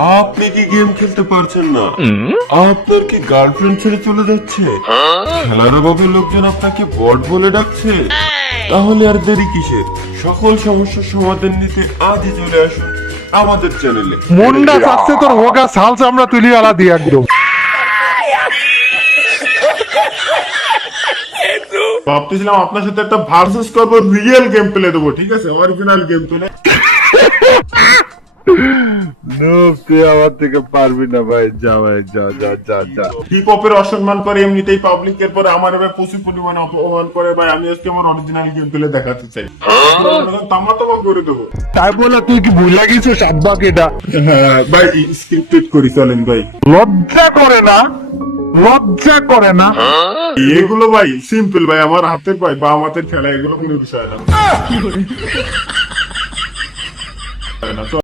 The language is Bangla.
আপনি কি গেম খেলতে পারছেন না? আপনার কি গার্লফ্রেন্ড ছেড়ে চলে যাচ্ছে? খেলার অভাবে লোকজন আপনাকে বট বলে ডাকছে? তাহলে আর দেরি কিসের? সকল সমস্যার সমাধান নিতে আজই চলে আসুন আমাদের চ্যানেলে। মনটা চাচ্ছে তোর হোগা সাল চামড়া তুলি আলা দিয়ে একদম। ভাবতেছিলাম আপনার সাথে একটা ভার্সেস করবো, রিয়েল গেম প্লে দেবো, ঠিক আছে? Original game play. তুই আমার থেকে পারবি না ভাই, যা ভাই, যা যা যা যা। হিপ হপের অসম্মান করে এমনিতেই পাবলিকের পরে আমার এবার প্রচুর পরিমাণে অপমান করে ভাই। আমি আজকে আমার অরিজিনাল গেম প্লে দেখাতে চাই, তামা তামা করে দেবো। তাই বলে তুই কি ভুল লাগিয়েছিস আব্বাকে? এটা হ্যাঁ ভাই, স্ক্রিপ্টেড করি, চলেন ভাই। লজ্জা করে না? লজ্জা করে না? এগুলো ভাই সিম্পল ভাই, আমার হাতের ভাই বা হাতের খেলা, এগুলো কোনো বিষয় না।